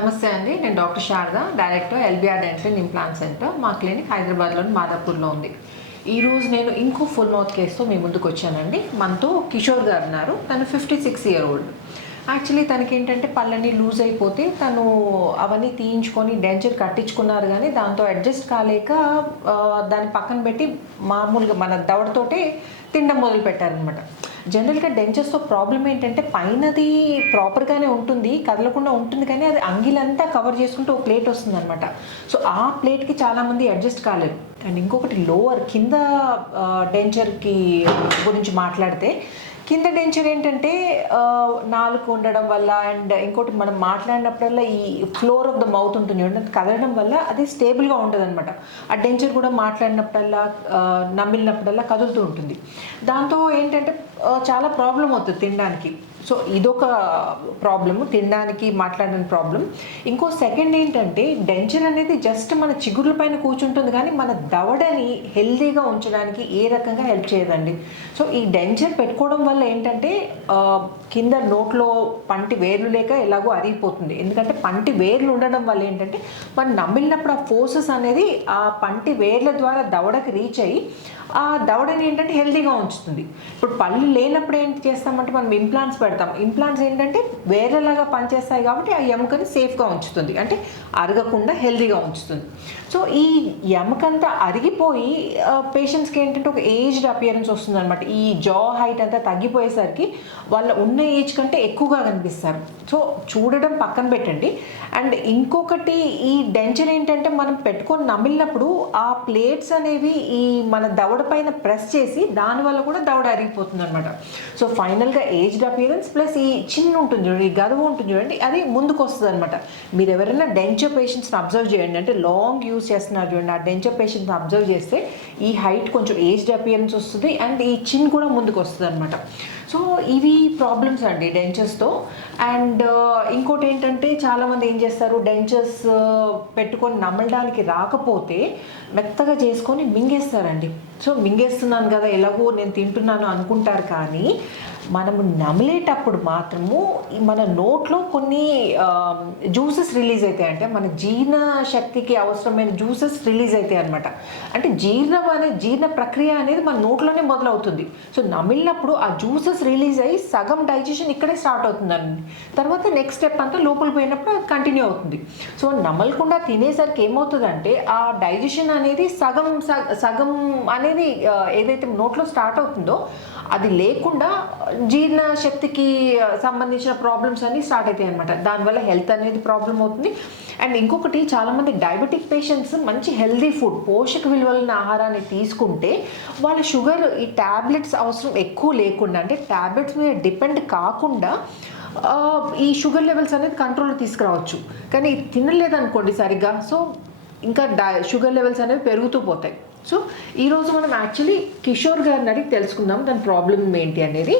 నమస్తే అండి, నేను doctor Sharada, director LBR dental and implant centre. మా క్లినిక్ హైదరాబాద్లోని మాదాపూర్లో ఉంది. ఈరోజు నేను ఇంకో ఫుల్ మౌత్ కేసుతో మీ ముందుకు వచ్చానండి. మనతో కిషోర్ గారు ఉన్నారు. తను 56 year old. యాక్చువల్లీ తనకి ఏంటంటే పళ్ళని లూజ్ అయిపోతే తను అవన్నీ తీయించుకొని డెంచర్ కట్టించుకున్నారు, కానీ దాంతో అడ్జస్ట్ కాలేక దాన్ని పక్కన పెట్టి మామూలుగా మన దవడతోటే తినడం మొదలు పెట్టారనమాట. జనరల్గా డెంచర్స్తో ప్రాబ్లం ఏంటంటే పైనది ప్రాపర్గానే ఉంటుంది, కదలకుండా ఉంటుంది, కానీ అది అంగిలంతా కవర్ చేసుకుంటూ ఒక ప్లేట్ వస్తుంది అనమాట. సో ఆ ప్లేట్కి చాలామంది అడ్జస్ట్ కాలేరు. అండ్ ఇంకొకటి లోవర్ కింద డెంచర్కి గురించి మాట్లాడితే, కింద డెంచర్ ఏంటంటే నాలుగు ఉండడం వల్ల అండ్ ఇంకోటి మనం మాట్లాడినప్పుడల్లా ఈ ఫ్లోర్ ఆఫ్ ద మౌత్ ఉంటుంది చూడండి, కదలడం వల్ల అది స్టేబుల్గా ఉంటుంది అనమాట. ఆ డెంచర్ కూడా మాట్లాడినప్పుడల్లా నమిలినప్పుడల్లా కదులుతూ ఉంటుంది. దాంతో ఏంటంటే చాలా ప్రాబ్లం అవుతుంది తినడానికి. సో ఇదొక ప్రాబ్లము, తినడానికి మాట్లాడిన ప్రాబ్లం. ఇంకో సెకండ్ ఏంటంటే డెంచర్ అనేది జస్ట్ మన చిగుర్ల పైన కూర్చుంటుంది, కానీ మన దవడని హెల్దీగా ఉంచడానికి ఏ రకంగా హెల్ప్ చేయదండి. సో ఈ డెంచర్ పెట్టుకోవడం వల్ల ఏంటంటే కింద నోట్లో పంటి వేర్లు లేక ఎలాగో అరిగిపోతుంది. ఎందుకంటే పంటి వేర్లు ఉండడం వల్ల ఏంటంటే మనం నమిలినప్పుడు ఆ ఫోర్సెస్ అనేది ఆ పంటి వేర్ల ద్వారా దవడకి రీచ్ అయ్యి ఆ దవడని ఏంటంటే హెల్దీగా ఉంచుతుంది. ఇప్పుడు పళ్ళు లేనప్పుడు ఏంటి చేస్తామంటే మనం ఇంప్లాంట్స్ పెడతాం. ఇంప్లాంట్స్ ఏంటంటే వేరేలాగా పనిచేస్తాయి కాబట్టి ఆ ఎముకని సేఫ్గా ఉంచుతుంది, అంటే అరగకుండా హెల్దీగా ఉంచుతుంది. సో ఈ ఎముకంతా అరిగిపోయి పేషెంట్స్కి ఏంటంటే ఒక ఏజ్డ్ అపియరెన్స్ వస్తుంది అనమాట. ఈ జా హైట్ అంతా తగ్గిపోయేసరికి వాళ్ళ ఉన్న ఏజ్ కంటే ఎక్కువగా కనిపిస్తారు. సో చూడడం పక్కన పెట్టండి. అండ్ ఇంకొకటి ఈ డెంచర్ ఏంటంటే మనం పెట్టుకొని నమిలినప్పుడు ఆ ప్లేట్స్ అనేవి ఈ మన దవడ పైన ప్రెస్ చేసి దానివల్ల కూడా దవడ అరిగిపోతుంది అనమాట. సో ఫైనల్గా ఏజ్డ్ అపియరెన్స్ ప్లస్ ఈ చిన్న ఉంటుంది చూడండి, ఈ గదువు ఉంటుంది చూడండి, అది ముందుకు వస్తుంది అనమాట. మీరు ఎవరైనా డెంచర్ పేషెంట్స్ని అబ్జర్వ్ చేయండి, అంటే లాంగ్ యూస్ చేస్తున్నారు చూడండి, ఆ డెంచర్ పేషెంట్ని అబ్జర్వ్ చేస్తే ఈ హైట్ కొంచెం ఏజ్డ్ అపియరెన్స్ వస్తుంది అండ్ ఈ చిన్ కూడా ముందుకు వస్తుంది అనమాట. సో ఇవి ప్రాబ్లమ్స్ అండి డెంచర్స్తో. అండ్ ఇంకోటి ఏంటంటే చాలామంది ఏం చేస్తారు, డెంచర్స్ పెట్టుకొని నమలడానికి రాకపోతే మెత్తగా చేసుకొని మింగేస్తారండి. సో మింగేస్తున్నాను కదా, ఎలాగో నేను తింటున్నాను అనుకుంటారు, కానీ మనము నమిలేటప్పుడు మాత్రము మన నోట్లో కొన్ని జ్యూసెస్ రిలీజ్ అవుతాయి. అంటే మన జీర్ణ శక్తికి అవసరమైన జ్యూసెస్ రిలీజ్ అవుతాయి అనమాట. అంటే జీర్ణ ప్రక్రియ అనేది మన నోట్లోనే మొదలవుతుంది. సో నమిలినప్పుడు ఆ జ్యూసెస్ రిలీజ్ అయ్యి సగం డైజెషన్ ఇక్కడే స్టార్ట్ అవుతుందండి. తర్వాత నెక్స్ట్ స్టెప్ అంతా లోపల పోయినప్పుడు అది కంటిన్యూ అవుతుంది. సో నమలకుండా తినేసరికి ఏమవుతుందంటే ఆ డైజెషన్ అనేది సగం అనేది ఏదైతే నోట్లో స్టార్ట్ అవుతుందో అది లేకుండా జీర్ణ శక్తికి సంబంధించిన ప్రాబ్లమ్స్ అన్నీ స్టార్ట్ అవుతాయి అనమాట. దానివల్ల హెల్త్ అనేది ప్రాబ్లం అవుతుంది. అండ్ ఇంకొకటి చాలామంది డయాబెటిక్ పేషెంట్స్ మంచి హెల్దీ ఫుడ్, పోషక విలువలైన ఆహారాన్ని తీసుకుంటే వాళ్ళ షుగర్ ఈ ట్యాబ్లెట్స్ అవసరం ఎక్కువ లేకుండా, అంటే ట్యాబ్లెట్స్ మీద డిపెండ్ కాకుండా ఈ షుగర్ లెవెల్స్ అనేది కంట్రోల్లో తీసుకురావచ్చు. కానీ తినలేదనుకోండి సరిగ్గా, సో ఇంకా షుగర్ లెవెల్స్ అనేవి పెరుగుతూ పోతాయి. సో ఈరోజు మనం యాక్చువల్లీ కిషోర్ గారిని అడిగి తెలుసుకుందాం దాని ప్రాబ్లం ఏంటి అనేది.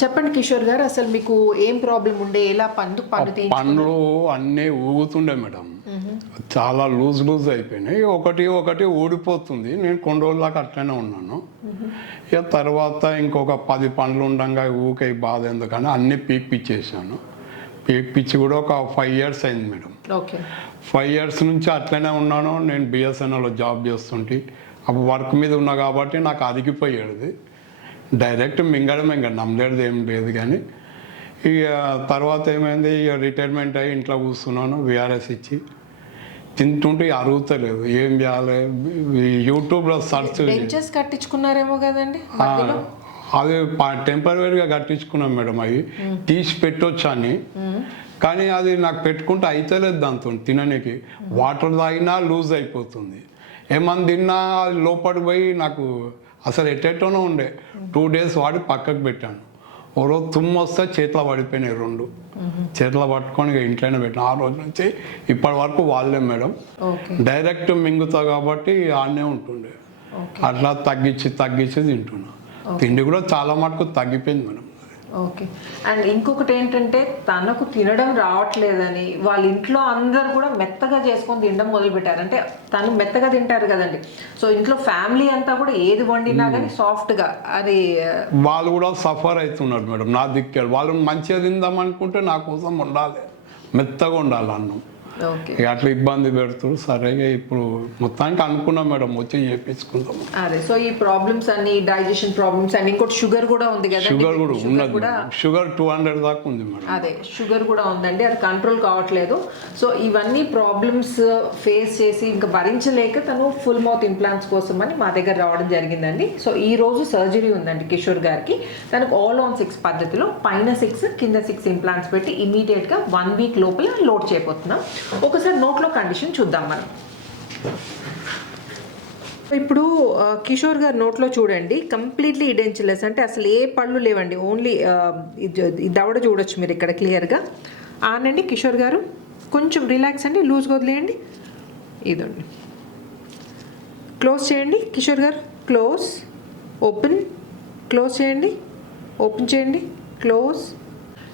చెప్పండి కిషోర్ గారు, అసలు మీకు ఏం ప్రాబ్లం ఉండే, ఎలా పండ్లు అన్నీ ఊగుతుండే మేడం, చాలా లూజ్ అయిపోయినాయి, ఒకటి ఊడిపోతుంది. నేను కొన్ని రోజుల దాకా అట్లనే ఉన్నాను. ఇక తర్వాత ఇంకొక 10 పండ్లు ఉండగా ఊకే బాధ ఎందుకని అన్నీ పీక్పిచ్చేసాను. పీక్పిచ్చి కూడా ఒక 5 years అయింది మేడం. ఓకే, 5 years నుంచి అట్లనే ఉన్నాను. నేను బిఎస్ఎన్ఎల్లో జాబ్ చేస్తుంటే అప్పుడు వర్క్ మీద ఉన్నా కాబట్టి నాకు అదిగిపోయేది. డైరెక్ట్ మింగడమే, ఇంకా నమ్మలేది ఏం లేదు. కానీ ఇక తర్వాత ఏమైంది, ఇక రిటైర్మెంట్ అయ్యి ఇంట్లో కూర్చున్నాను, విఆర్ఎస్ ఇచ్చి తింటుంటే అరుగుతలేదు, ఏం చేయాలి. యూట్యూబ్లో సర్చ్ కట్టించుకున్నారేమో కదండి, అది టెంపరీగా కట్టించుకున్నాం మేడం. అవి తీసి పెట్టొచ్చు అని, కానీ అది నాకు పెట్టుకుంటే అయితలేదు. దాంతో తినడానికి వాటర్ తాగినా లూజ్ అయిపోతుంది, ఏమన్నా తిన్నా అది లోపలికి పోయి నాకు అసలు ఎట్టెట్టోనో ఉండే. 2 days వాడి పక్కకు పెట్టాను. ఓ రోజు తుమ్ము వస్తే చేతిలో పడిపోయినాయి 2. చేతిలో పట్టుకొని ఇంట్లోనే పెట్టాను. ఆ రోజు నుంచి ఇప్పటి వరకు వాళ్ళే మేడం. డైరెక్ట్ మింగుతా కాబట్టి ఆడనే ఉంటుండే. అట్లా తగ్గించి తింటున్నా. తిండి కూడా చాలా మటుకు తగ్గిపోయింది మేడం. ఓకే. అండ్ ఇంకొకటి ఏంటంటే తనకు తినడం రావట్లేదని వాళ్ళ ఇంట్లో అందరు కూడా మెత్తగా చేసుకొని తినడం మొదలుపెట్టారు. అంటే తను మెత్తగా తింటారు కదండి, సో ఇంట్లో ఫ్యామిలీ అంతా కూడా ఏది వండినా కానీ సాఫ్ట్గా అది వాళ్ళు కూడా సఫర్ అవుతున్నారు మేడం. నా దిక్కారు వాళ్ళు మంచిగా తిందాం అనుకుంటే నా కోసం ఉండాలి, మెత్తగా ఉండాలి అన్నం. ఓకే, ఇక అట్లా ఇబ్బంది పెడుతున్నారు. సరేగా ఇప్పుడు మొత్తానికి అనుకున్నాం మేడం వచ్చి చేయించుకుందాం. అదే. సో ఈ ప్రాబ్లమ్స్ అన్ని, డైజెషన్ ప్రాబ్లమ్స్ అండ్ ఇంకోటి షుగర్ కూడా ఉంది కదా, షుగర్ కూడా ఉన్నది మేడం. షుగర్ 200 దాకా ఉంది మేడం. అదే, షుగర్ కూడా ఉందండి, అది కంట్రోల్ కావట్లేదు. సో ఇవన్నీ ప్రాబ్లమ్స్ ఫేస్ చేసి ఇంకా భరించలేక తను ఫుల్ మౌత్ ఇంప్లాంట్స్ కోసం అని మా దగ్గర రావడం జరిగిందండి. సో ఈ రోజు సర్జరీ ఉందండి కిషోర్ గారికి. తనకు all on 6 పద్ధతిలో పైన 6 కింద 6 ఇంప్లాంట్స్ పెట్టి ఇమీడియట్గా 1 వీక్ లోపల లోడ్ చేయబోతున్నాం. ఒకసారి నోట్లో కండిషన్ చూద్దాం మనం. ఇప్పుడు కిషోర్ గారి నోట్లో చూడండి, కంప్లీట్లీ ఇడెంచులెస్, అంటే అసలు ఏ పళ్ళు లేవండి, ఓన్లీ ఈ దవడ చూడొచ్చు మీరు ఇక్కడ క్లియర్గా. ఆనండి కిషోర్ గారు, కొంచెం రిలాక్స్ అండి, లూజ్గా వదిలేయండి. ఇదండి, క్లోజ్ చేయండి కిషోర్ గారు, క్లోజ్, ఓపెన్, క్లోజ్ చేయండి, ఓపెన్ చేయండి, క్లోజ్.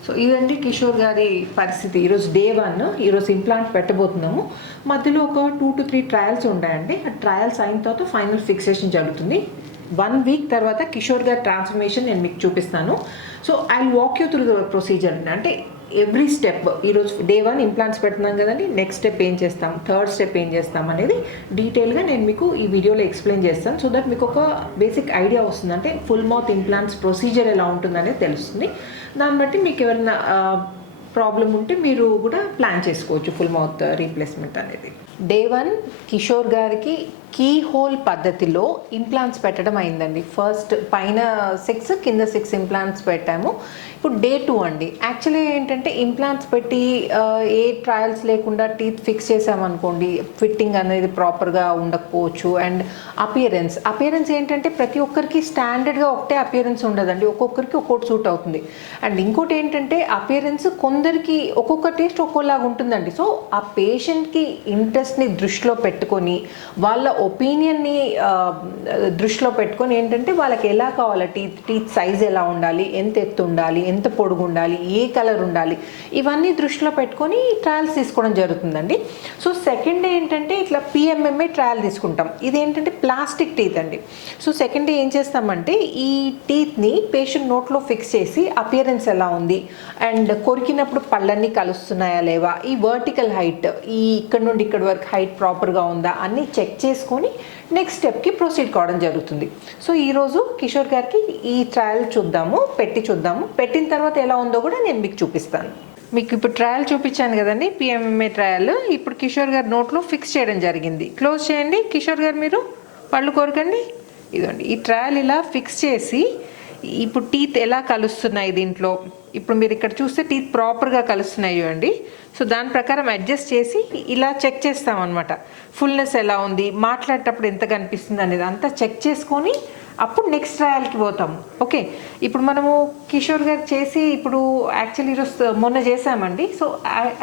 సో ఇదండి కిషోర్ గారి పరిస్థితి. ఈరోజు డే 1, ఈరోజు ఇంప్లాంట్ పెట్టబోతున్నాము. మధ్యలో ఒక 2 to 3 ట్రయల్స్ ఉంటాయండి. ఆ ట్రయల్స్ అయిన తర్వాత ఫైనల్ ఫిక్సేషన్ జరుగుతుంది. 1 వీక్ తర్వాత కిషోర్ గారి ట్రాన్స్ఫర్మేషన్ నేను మీకు చూపిస్తాను. So I walk you through the procedure అండి. అంటే ఎవ్రీ స్టెప్, ఈరోజు డే 1 ఇంప్లాంట్స్ పెడుతున్నాం కదండి, నెక్స్ట్ స్టెప్ ఏం చేస్తాం, థర్డ్ స్టెప్ ఏం చేస్తాం అనేది డీటెయిల్గా నేను మీకు ఈ వీడియోలో ఎక్స్ప్లెయిన్ చేస్తాను. సో దట్ మీకు ఒక బేసిక్ ఐడియా వస్తుంది, అంటే ఫుల్ మౌత్ ఇంప్లాంట్స్ ప్రొసీజర్ ఎలా ఉంటుందనేది తెలుస్తుంది. దాన్ని బట్టి మీకు ఎవరైనా ప్రాబ్లం ఉంటే మీరు కూడా ప్లాన్ చేసుకోవచ్చు ఫుల్ మౌత్ రీప్లేస్మెంట్ అనేది. డే 1 కిషోర్ గారికి కీ హోల్ పద్ధతిలో ఇంప్లాంట్స్ పెట్టడం అయిందండి. ఫస్ట్ పైన 6 కింద 6 ఇంప్లాంట్స్ పెట్టాము. ఇప్పుడు డే 2 అండి. యాక్చువల్లీ ఏంటంటే ఇంప్లాంట్స్ పెట్టి ఏ ట్రయల్స్ లేకుండా టీత్ ఫిక్స్ చేసామనుకోండి, ఫిట్టింగ్ అనేది ప్రాపర్గా ఉండకపోవచ్చు. అండ్ అపియరెన్స్ ఏంటంటే ప్రతి ఒక్కరికి స్టాండర్డ్గా ఒకటే అపియరెన్స్ ఉండదండి, ఒక్కొక్కరికి ఒక్కొక్కటి సూట్ అవుతుంది. అండ్ ఇంకోటి ఏంటంటే అపియరెన్స్ కొందరికి ఒక్కొక్క టేస్ట్ ఒక్కోలాగా ఉంటుందండి. సో ఆ పేషెంట్కి ఇంట్రెస్ట్ని దృష్టిలో పెట్టుకొని, వాళ్ళ ఒపీనియన్ని దృష్టిలో పెట్టుకొని ఏంటంటే వాళ్ళకి ఎలా కావాలి, టీత్ సైజ్ ఎలా ఉండాలి, ఎంత ఎత్తు ఉండాలి, ఎంత పొడుగు ఉండాలి, ఏ కలర్ ఉండాలి, ఇవన్నీ దృష్టిలో పెట్టుకొని ట్రయల్స్ తీసుకోవడం జరుగుతుందండి. సో సెకండ్ డే ఏంటంటే ఇట్లా PMMA ట్రయల్ తీసుకుంటాం. ఇదేంటంటే ప్లాస్టిక్ టీత్ అండి. సో సెకండ్ డే ఏం చేస్తామంటే ఈ టీత్ని పేషెంట్ నోట్లో ఫిక్స్ చేసి అపియరెన్స్ ఎలా ఉంది, అండ్ కొరికినప్పుడు పళ్ళన్నీ కలుస్తున్నాయా లేవా, ఈ వర్టికల్ హైట్, ఈ ఇక్కడ నుండి ఇక్కడ వరకు హైట్ ప్రాపర్గా ఉందా అన్నీ చెక్ చేసుకొని నెక్స్ట్ స్టెప్కి ప్రొసీడ్ కావడం జరుగుతుంది. సో ఈరోజు కిషోర్ గారికి ఈ ట్రయల్ చూద్దాము, పెట్టి చూద్దాము. పెట్టిన తర్వాత ఎలా ఉందో కూడా నేను మీకు చూపిస్తాను. మీకు ఇప్పుడు ట్రయల్ చూపించాను కదండి, PMMA ట్రయల్. ఇప్పుడు కిషోర్ గారి నోట్లో ఫిక్స్ చేయడం జరిగింది. క్లోజ్ చేయండి కిషోర్ గారు, మీరు పళ్ళు కోరకండి. ఇదండి, ఈ ట్రయల్ ఇలా ఫిక్స్ చేసి ఇప్పుడు టీత్ ఎలా కలుస్తున్నాయి దీంట్లో, ఇప్పుడు మీరు ఇక్కడ చూస్తే టీత్ ప్రాపర్గా కలుస్తున్నాయి అండి. సో దాని ప్రకారం అడ్జస్ట్ చేసి ఇలా చెక్ చేస్తామన్నమాట. ఫుల్నెస్ ఎలా ఉంది, మాట్లాడేటప్పుడు ఎంత కనిపిస్తుంది అనేది అంతా చెక్ చేసుకొని అప్పుడు నెక్స్ట్ ట్రయల్కి పోతాం. ఓకే, ఇప్పుడు మనము కిషోర్ గారు చేసి ఇప్పుడు యాక్చువల్లీ ఈరోజు మొన్న చేసామండి. సో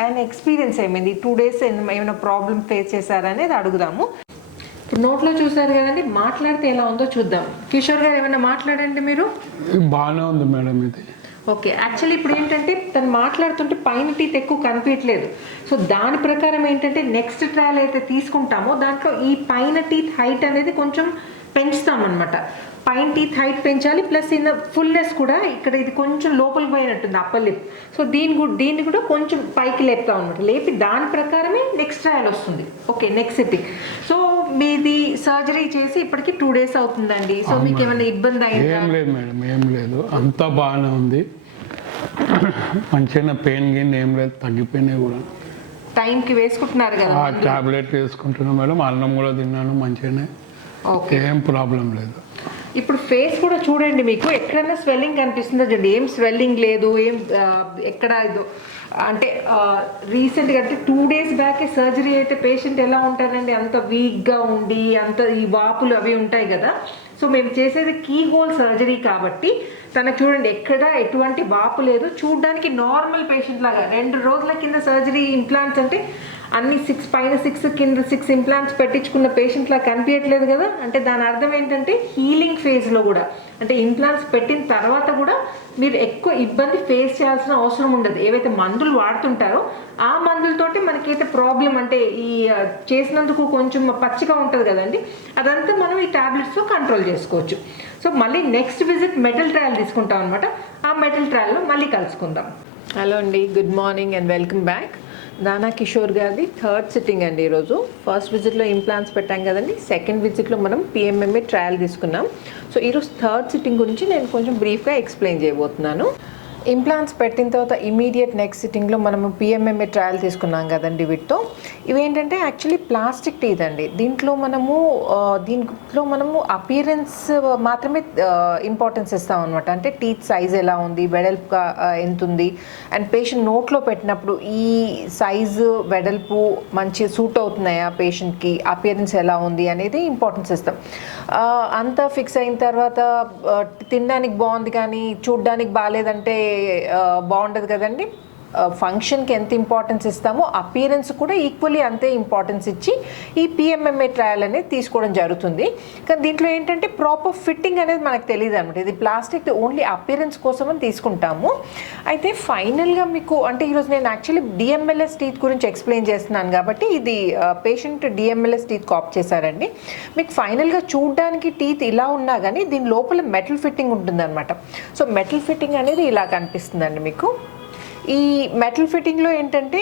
ఆయన ఎక్స్పీరియన్స్ ఏమైంది, 2 days ఏమైనా ప్రాబ్లమ్ ఫేస్ చేశారనేది అడుగుదాము. ఇప్పుడు నోట్లో చూసారు కదండి, మాట్లాడితే ఎలా ఉందో చూద్దాం. కిషోర్ గారు ఏమైనా మాట్లాడండి మీరు. బాగానే ఉంది మేడం ఇది. ఓకే, యాక్చువల్లీ ఇప్పుడు ఏంటంటే తను మాట్లాడుతుంటే పైన టీత్ ఎక్కువ కనిపించట్లేదు. సో దాని ప్రకారం ఏంటంటే నెక్స్ట్ ట్రయల్ అయితే తీసుకుంటామో దాంట్లో ఈ పైన టీత్ హైట్ అనేది కొంచెం పెంచుతామన్నమాట. పైన టీత్ హైట్ పెంచాలి, ప్లస్ ఇన్ ఫుల్నెస్ కూడా ఇక్కడ ఇది కొంచెం లోపలికి పోయినట్టుంది అప్పర్ లిప్. సో దీన్ని కూడా కొంచెం పైకి లేపుతాం అనమాట. లేపి దాని ప్రకారమే నెక్స్ట్ ట్రయల్ వస్తుంది. Okay, next sitting. సో మీది సర్జరీ చేసి ఇప్పటికి 2 days అవుతుందండి. సో మీకు ఏమైనా ఇబ్బంది అయిందా? ఏం లేదు మేడం, ఏం లేదు, అంతా బాగానే ఉంది. మంచిగా పెయిన్ గిన్ ఏం లేదు, తగ్గిపోయినాయి కూడా. టైంకి వేసుకుంటున్నారు కదా? టాబ్లెట్ వేసుకుంటున్నాను మేడం, అన్నం కూడా తిన్నాను మంచిగానే, ఏం ప్రాబ్లం లేదు. ఇప్పుడు ఫేస్ కూడా చూడండి, మీకు ఎక్కడైనా స్వెల్లింగ్ కనిపిస్తుందో చూడండి. ఏం స్వెల్లింగ్ లేదు, ఏం ఎక్కడ ఇదో అంటే రీసెంట్గా అంటే 2 days బ్యాకే సర్జరీ అయితే పేషెంట్ ఎలా ఉంటారండి, అంత వీక్గా ఉండి అంత ఈ వాపులు అవి ఉంటాయి కదా. సో మేము చేసేది కీ హోల్ సర్జరీ కాబట్టి తనకు చూడండి ఎక్కడ ఎటువంటి వాపు లేదు, చూడడానికి నార్మల్ పేషెంట్ లాగా. 2 రోజుల కింద సర్జరీ ఇంప్లాంట్స్ అంటే అన్ని 6 పైన 6 కింద 6 ఇంప్లాంట్స్ పెట్టించుకున్న పేషెంట్లా కనిపించట్లేదు కదా. అంటే దాని అర్థం ఏంటంటే హీలింగ్ ఫేజ్లో కూడా, అంటే ఇంప్లాంట్స్ పెట్టిన తర్వాత కూడా మీరు ఎక్కువ ఇబ్బంది ఫేస్ చేయాల్సిన అవసరం ఉండదు. ఏవైతే మందులు వాడుతుంటారో ఆ మందులతోటి మనకైతే ప్రాబ్లం అంటే ఈ చేసినందుకు కొంచెం పచ్చిగా ఉంటుంది కదండి, అదంతా మనం ఈ టాబ్లెట్స్తో కంట్రోల్ చేసుకోవచ్చు. సో మళ్ళీ నెక్స్ట్ విజిట్ మెటల్ ట్రయల్ తీసుకుంటాం అనమాట. ఆ మెటల్ ట్రయల్లో మళ్ళీ కలుసుకుందాం. హలో అండి, good morning and welcome back. దానా కిషోర్ గారిది థర్డ్ సిట్టింగ్ అండి ఈరోజు. ఫస్ట్ విజిట్లో ఇంప్లాంట్స్ పెట్టాం కదండి, సెకండ్ విజిట్లో మనం పిఎంఎంఏ ట్రయల్ తీసుకున్నాం. సో ఈరోజు థర్డ్ సిట్టింగ్ గురించి నేను కొంచెం బ్రీఫ్గా ఎక్స్ప్లెయిన్ చేయబోతున్నాను. ఇంప్లాంట్స్ పెట్టిన తర్వాత ఇమీడియట్ నెక్స్ట్ సిట్టింగ్లో మనము పిఎంఎంఏ ట్రయల్ తీసుకున్నాం కదండి వీటితో. ఇవేంటంటే యాక్చువల్లీ ప్లాస్టిక్ టీత్ అండి. దీంట్లో మనము అపియరెన్స్ మాత్రమే ఇంపార్టెన్స్ ఇస్తాం అనమాట. అంటే టీత్ సైజ్ ఎలా ఉంది, వెడల్పుగా ఎంత ఉంది, అండ్ పేషెంట్ నోట్లో పెట్టినప్పుడు ఈ సైజు వెడల్పు మంచి సూట్ అవుతున్నాయా పేషెంట్కి, అపియరెన్స్ ఎలా ఉంది అనేది ఇంపార్టెన్స్ ఇస్తాం. అంతా ఫిక్స్ అయిన తర్వాత తినడానికి బాగుంది కానీ చూడ్డానికి బాగాలేదంటే బాగుండదు కదండి. ఫంక్షన్కి ఎంత ఇంపార్టెన్స్ ఇస్తామో అపియరెన్స్ కూడా ఈక్వల్లీ అంతే ఇంపార్టెన్స్ ఇచ్చి ఈ పిఎంఎంఏ ట్రయల్ అనేది తీసుకోవడం జరుగుతుంది. కానీ దీంట్లో ఏంటంటే ప్రాపర్ ఫిట్టింగ్ అనేది మనకు తెలియదు అనమాట. ఇది ప్లాస్టిక్ ఓన్లీ అపియరెన్స్ కోసం అని తీసుకుంటాము. అయితే ఫైనల్గా మీకు అంటే ఈరోజు నేను యాక్చువల్లీ డిఎంఎల్ఎస్ టీత్ గురించి ఎక్స్ప్లెయిన్ చేస్తున్నాను కాబట్టి ఇది పేషెంట్ డిఎంఎల్ఎస్ టీత్ కాప్ చేశారండి. మీకు ఫైనల్గా చూడడానికి టీత్ ఇలా ఉన్నా కానీ దీని లోపల మెటల్ ఫిట్టింగ్ ఉంటుందన్నమాట. సో మెటల్ ఫిట్టింగ్ అనేది ఇలా కనిపిస్తుందండి మీకు. ఈ మెటల్ ఫిట్టింగ్లో ఏంటంటే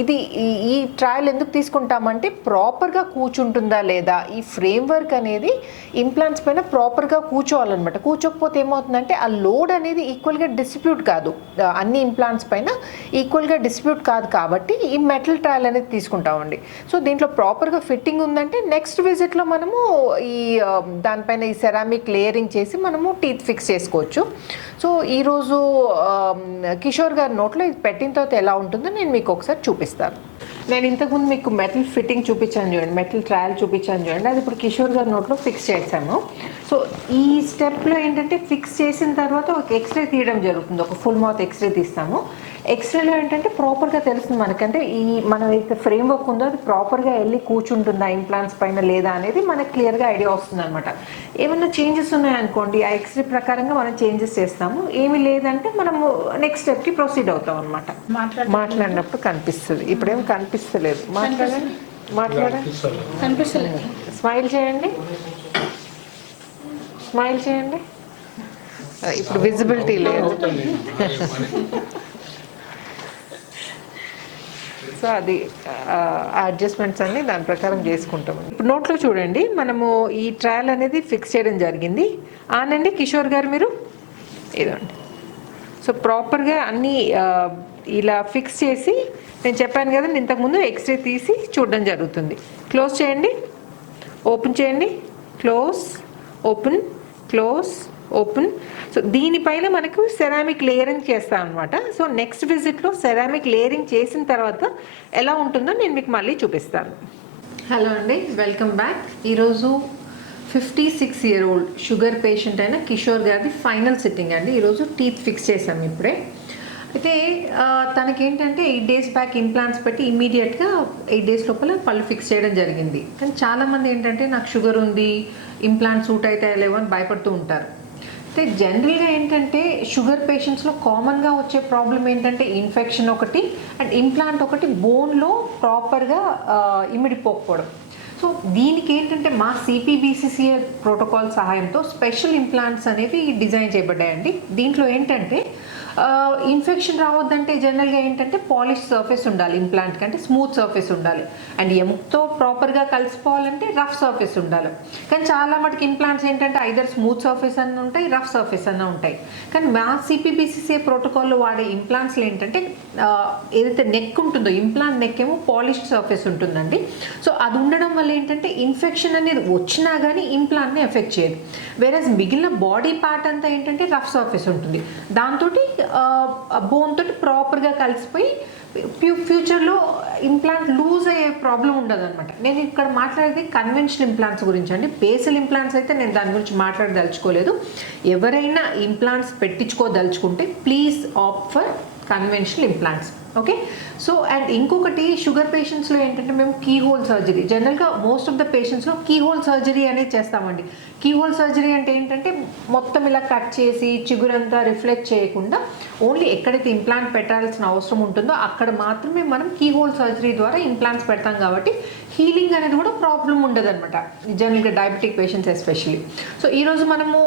ఇది ఈ ట్రయల్ ఎందుకు తీసుకుంటామంటే ప్రాపర్గా కూర్చుంటుందా లేదా, ఈ ఫ్రేమ్వర్క్ అనేది ఇంప్లాంట్స్ పైన ప్రాపర్గా కూర్చోవాలన్నమాట. కూర్చోకపోతే ఏమవుతుందంటే ఆ లోడ్ అనేది ఈక్వల్గా డిస్ట్రిబ్యూట్ కాదు, అన్ని ఇంప్లాంట్స్ పైన ఈక్వల్గా డిస్ట్రిబ్యూట్ కాదు. కాబట్టి ఈ మెటల్ ట్రయల్ అనేది తీసుకుంటామండి. సో దీంట్లో ప్రాపర్గా ఫిట్టింగ్ ఉందంటే నెక్స్ట్ విజిట్లో మనము ఈ దానిపైన ఈ సెరామిక్ లేయరింగ్ చేసి మనము టీత్ ఫిక్స్ చేసుకోవచ్చు. సో ఈరోజు కిషోర్ గారి నోట్లో ఇది పెట్టిన తర్వాత ఎలా ఉంటుందో నేను మీకు ఒకసారి చూపిస్తాను. నేను ఇంతకుముందు మీకు మెటల్ ఫిట్టింగ్ చూపించాను చూడండి, మెటల్ ట్రయల్ చూపించాను చూడండి, అది ఇప్పుడు కిషోర్ గారి నోట్లో ఫిక్స్ చేసాము. సో ఈ స్టెప్లో ఏంటంటే ఫిక్స్ చేసిన తర్వాత ఒక ఎక్స్రే తీయడం జరుగుతుంది, ఒక ఫుల్ మౌత్ ఎక్స్రే తీస్తాము. ఎక్స్రేలో ఏంటంటే ప్రాపర్గా తెలుస్తుంది మనకంటే ఈ మనం అయితే ఫ్రేమ్ వర్క్ ఉందో అది ప్రాపర్గా వెళ్ళి కూర్చుంటుందా ఇంప్లాంట్స్ పైన లేదా అనేది మనకు క్లియర్గా ఐడియా వస్తుంది అనమాట. ఏమన్నా చేంజెస్ ఉన్నాయనుకోండి ఆ ఎక్స్రే ప్రకారంగా మనం చేంజెస్ చేస్తాము. ఏమి లేదంటే మనము నెక్స్ట్ స్టెప్కి ప్రొసీడ్ అవుతాం అనమాట. మాట్లాడినప్పుడు కనిపిస్తుంది, ఇప్పుడేం కనిపిస్తలేదు. మాట్లాడండి. కనిపిస్తలేదు. స్మైల్ చేయండి, స్మైల్ చేయండి. ఇప్పుడు విజిబిలిటీ లేదు. సో అది అడ్జస్ట్మెంట్స్ అన్ని దాని ప్రకారం చేసుకుంటాం. ఇప్పుడు నోట్లో చూడండి మనము ఈ ట్రయల్ అనేది ఫిక్స్ చేయడం జరిగింది. ఆనండి కిషోర్ గారు మీరు ఇదండి. సో ప్రాపర్గా అన్నీ ఇలా ఫిక్స్ చేసి నేను చెప్పాను కదా ఇంతకుముందు ఎక్స్రే తీసి చూడడం జరుగుతుంది. క్లోజ్ చేయండి, ఓపెన్ చేయండి, close, open, close, open. So దీనిపైన మనకు సెరామిక్ లేయరింగ్ చేస్తాం అనమాట. సో నెక్స్ట్ విజిట్లో సెరామిక్ లేయరింగ్ చేసిన తర్వాత ఎలా ఉంటుందో నేను మీకు మళ్ళీ చూపిస్తాను. హలో అండి, వెల్కమ్ బ్యాక్. ఈరోజు 56-year-old షుగర్ పేషెంట్ అయిన కిషోర్ గారిది ఫైనల్ సిట్టింగ్ అండి. ఈరోజు టీత్ ఫిక్స్ చేసాం ఇప్పుడే. అయితే తనకేంటంటే 8 days బ్యాక్ ఇంప్లాంట్స్ పెట్టి ఇమీడియట్గా 8 days లోపల పళ్ళు ఫిక్స్ చేయడం జరిగింది. కానీ చాలామంది ఏంటంటే నాకు షుగర్ ఉంది, ఇంప్లాంట్ సూట్ అయితే లేవో అని భయపడుతూ ఉంటారు. అయితే జనరల్గా ఏంటంటే షుగర్ పేషెంట్స్లో కామన్గా వచ్చే ప్రాబ్లం ఏంటంటే ఇన్ఫెక్షన్ ఒకటి అండ్ ఇంప్లాంట్ ఒకటి బోన్లో ప్రాపర్గా ఇమిడిపోకపోవడం. సో దీనికి ఏంటంటే మా సిపిబిసిసిఏ ప్రోటోకాల్ సహాయంతో స్పెషల్ ఇంప్లాంట్స్ అనేవి డిజైన్ చేయబడ్డాయండి. దీంట్లో ఏంటంటే ఇన్ఫెక్షన్ రావద్దంటే జనరల్గా ఏంటంటే పాలిష్ సర్ఫేస్ ఉండాలి, ఇంప్లాంట్ కంటే స్మూత్ సర్ఫేస్ ఉండాలి. అండ్ ఎముకతో ప్రాపర్గా కలిసిపోవాలంటే రఫ్ సర్ఫేస్ ఉండాలి. కానీ చాలా మటుకు ఇంప్లాంట్స్ ఏంటంటే ఐదర్ స్మూత్ సర్ఫేస్ అన్న ఉంటాయి, రఫ్ సర్ఫేస్ అన్న ఉంటాయి. కానీ మా సిపిబిసిసిఏ ప్రోటోకాల్లో వాడే ఇంప్లాంట్స్లో ఏంటంటే ఏదైతే నెక్ ఉంటుందో ఇంప్లాంట్ నెక్ ఏమో పాలిష్డ్ సర్ఫేస్ ఉంటుందండి. సో అది ఉండడం వల్ల ఏంటంటే ఇన్ఫెక్షన్ అనేది వచ్చినా కానీ ఇంప్లాంట్ని ఎఫెక్ట్ చేయదు. వేరేస్ మిగిలిన బాడీ పార్ట్ అంతా ఏంటంటే రఫ్ సర్ఫేస్ ఉంటుంది, దాంతో బోన్ తోటి ప్రాపర్గా కలిసిపోయి ఫ్యూచర్లో ఇంప్లాంట్ లూజ్ అయ్యే ప్రాబ్లం ఉండదు అనమాట. నేను ఇక్కడ మాట్లాడేది కన్వెన్షనల్ ఇంప్లాంట్స్ గురించి అండి. బేసల్ ఇంప్లాంట్స్ అయితే నేను దాని గురించి మాట్లాడదలుచుకోలేదు. ఎవరైనా ఇంప్లాంట్స్ పెట్టించుకోదలుచుకుంటే please opt for conventional implants. Okay. So and ఇంకొకటి షుగర్ పేషెంట్స్లో ఏంటంటే మేము కీ హోల్ సర్జరీ, జనరల్గా మోస్ట్ ఆఫ్ ద పేషెంట్స్లో కీ హోల్ సర్జరీ అనేది చేస్తామండి. కీ హోల్ సర్జరీ అంటే ఏంటంటే మొత్తం ఇలా కట్ చేసి చిగురంతా రిఫ్లెక్ట్ చేయకుండా ఓన్లీ ఎక్కడైతే ఇంప్లాంట్ పెట్టాల్సిన అవసరం ఉంటుందో అక్కడ మాత్రమే మనం కీ హోల్ సర్జరీ ద్వారా ఇంప్లాంట్స్ పెడతాం కాబట్టి హీలింగ్ అనేది కూడా ప్రాబ్లం ఉండదు అనమాట, జనరల్గా డయాబెటిక్ పేషెంట్స్ ఎస్పెషల్లీ. సో ఈరోజు మనము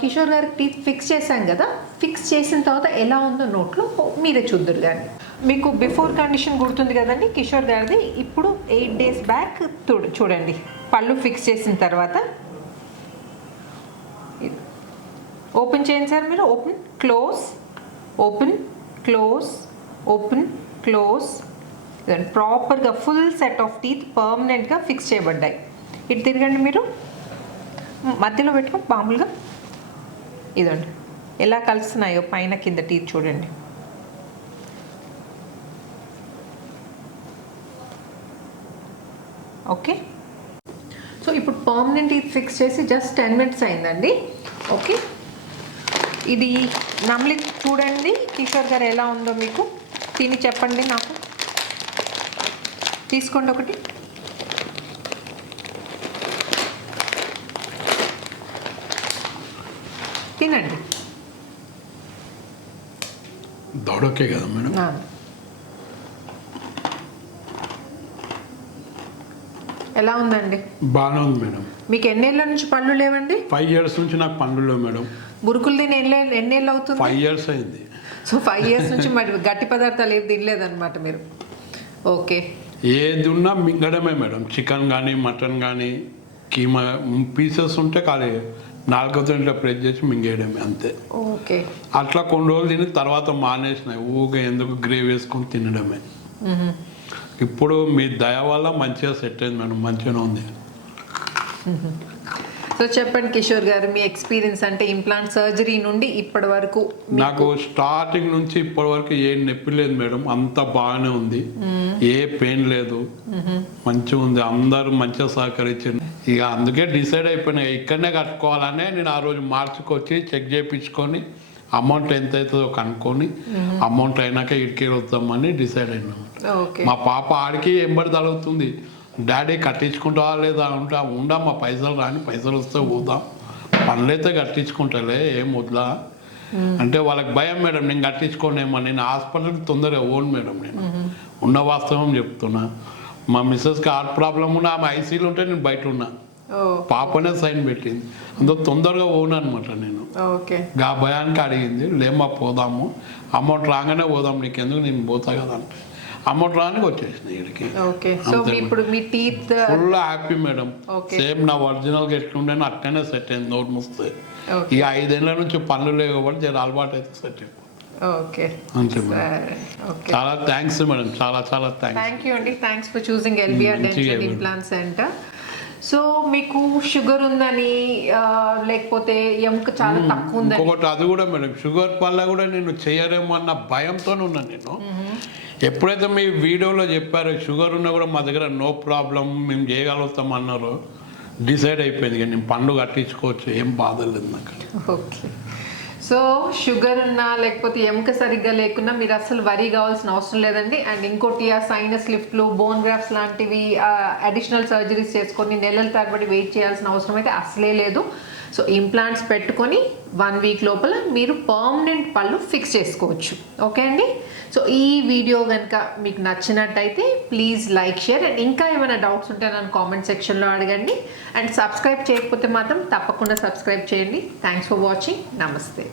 కిషోర్ గారికి టీత్ ఫిక్స్ చేశాం కదా, ఫిక్స్ చేసిన తర్వాత ఎలా ఉందో నోట్లో మీరే చూద్దరు కానీ. మీకు బిఫోర్ కండిషన్ గుర్తుంది కదండి కిషోర్ గారిది. ఇప్పుడు 8 days బ్యాక్ చూడండి పళ్ళు ఫిక్స్ చేసిన తర్వాత ఓపెన్ చేయండి సార్ మీరు. Open close open close open close. ప్రాపర్గా ఫుల్ సెట్ ఆఫ్ టీత్ పర్మనెంట్గా ఫిక్స్ చేయబడ్డాయి. ఇటు తిరగండి మీరు, మధ్యలో పెట్టుకొని మామూలుగా ఇదండి ఎలా కలుస్తున్నాయో పైన కింద టీత్ చూడండి. ఓకే, సో ఇప్పుడు పర్మనెంట్ టీత్ ఫిక్స్ చేసి జస్ట్ 10 minutes అయిందండి. ఓకే, ఇది నమ్లి చూడండి కిషోర్ గారు ఎలా ఉందో మీకు తిని చెప్పండి. నాకు తీసుకోండి ఒకటి. తినండి. దొడకే కదా మేడం. ఎలా ఉందండి? బాగానే ఉంది మేడం. మీకు ఎన్నేళ్ళ నుంచి పళ్ళు లేవండి? 5 years నుంచి నాకు పళ్ళు లేవు మేడం. బురుకులు తిని ఎన్నేళ్ళు అవుతుంది? 5 years అయింది. సో 5 years నుంచి మరి గట్టి పదార్థాలు ఏవి తినలేదన్నమాట మీరు. ఓకే, ఏది ఉన్నా మింగడమే మేడం. చికెన్ కానీ మటన్ కానీ కీమా పీసెస్ ఉంటే ఖాళీ నాలుగుతో ఇట్లా ప్రెస్ చేసి మింగేయడమే అంతే. ఓకే, అట్లా కొన్ని రోజులు తిని తర్వాత మానేసినాయి. ఊగా ఎందుకు గ్రేవీ వేసుకొని తినడమే. ఇప్పుడు మీ దయ వల్ల మంచిగా సెట్ అయింది మేడం, మంచిగానే ఉంది. సో చెప్పండి కిషోర్ గారు మీ ఎక్స్పీరియన్స్, అంటే ఇంప్లాంట్ సర్జరీ నుండి ఇప్పటి వరకు. నాకు స్టార్టింగ్ నుంచి ఇప్పటి వరకు ఏ నొప్పి లేదు మేడం, అంత బాగానే ఉంది. ఏ పెయిన్ లేదు, మంచిగా ఉంది. అందరూ మంచిగా సహకరించింది. ఇక అందుకే డిసైడ్ అయిపోయినా ఇక్కడనే కట్టుకోవాలనే నేను ఆ రోజు మార్చికి వచ్చి చెక్ చేయించుకొని అమౌంట్ ఎంత అవుతుందో కనుక్కొని అమౌంట్ అయినాక ఇటుకే వద్దామని డిసైడ్ అయినాం. మా పాప ఆడికి ఎంబడి తగులుతుంది, డాడీ కట్టించుకుంటావా లేదా ఉంటా ఉండా, మా పైసలు రాని, పైసలు వస్తే పోదాం, పనులైతే కట్టించుకుంటాలే ఏం వద్దా అంటే వాళ్ళకి భయం మేడం. నేను కట్టించుకోనేమో, నేను హాస్పిటల్కి తొందరగా ఓన్ మేడం. నేను ఉన్న వాస్తవం చెప్తున్నా. మా మిస్సెస్కి హార్ట్ ప్రాబ్లం ఉన్నా, ఆమె ఐసీలో ఉంటే నేను బయట ఉన్నా. పాపనే సైన్ పెట్టింది, అంత తొందరగా ఓన్ అనమాట నేను. గా భయానికి అడిగింది, లేమ్మా పోదాము, అమౌంట్ రాగానే పోదాం, నీకెందుకు నేను పోతా కదా అంటే అమౌంట్ రానికి వచ్చేసింది ఇక్కడికి. Full happy madam. సేమ్ నా ఒరిజినల్గా ఎట్లుండేనో అట్లనే సెట్ అయింది. నోట్ మూస్తే ఇక 5 ఏళ్ళ నుంచి పనులు లేవు కాబట్టి జర అలవాటు అయితే సెట్ అయిపోయింది. అంతే మేడం. చాలా థ్యాంక్స్ మేడం, చాలా చాలా థ్యాంక్ యూ అండి. Thanks for choosing LBR dental implant centre. So మీకు షుగర్ ఉందని లేకపోతే ఎముక చాలా తక్కువ ఉందని, ఇంకొకటి అది కూడా మేడం, షుగర్ వల్ల కూడా నేను చేయరేమో అన్న భయంతోనే ఉన్నాను నేను. ఎప్పుడైతే మీ వీడియోలో చెప్పారో షుగర్ ఉన్నా కూడా మా దగ్గర నో ప్రాబ్లం, మేము చేయగలుగుతాం అన్నారు, డిసైడ్ అయిపోయింది. కానీ నేను పండు కట్టించుకోవచ్చు, ఏం బాధ లేదు నాకు. ఓకే, సో షుగర్ ఉన్నా లేకపోతే ఎముక సరిగ్గా లేకున్నా మీరు అసలు వరీ కావాల్సిన అవసరం లేదండి. అండ్ ఇంకోటి ఆ సైనస్ లిఫ్ట్లు, బోన్ గ్రాఫ్ట్స్ లాంటివి అడిషనల్ సర్జరీస్ చేసుకొని నెలల తరబడి వెయిట్ చేయాల్సిన అవసరం అయితే అసలే లేదు. సో ఇంప్లాంట్స్ పెట్టుకొని 1 week లోపల మీరు పర్మనెంట్ పళ్ళు ఫిక్స్ చేసుకోవచ్చు. ఓకే అండి, సో ఈ వీడియో కనుక మీకు నచ్చినట్టయితే ప్లీజ్ లైక్, షేర్, అండ్ ఇంకా ఏమైనా డౌట్స్ ఉంటే నన్ను కామెంట్ సెక్షన్లో అడగండి. అండ్ సబ్స్క్రైబ్ చేయకపోతే మాత్రం తప్పకుండా సబ్స్క్రైబ్ చేయండి. Thanks for watching. నమస్తే.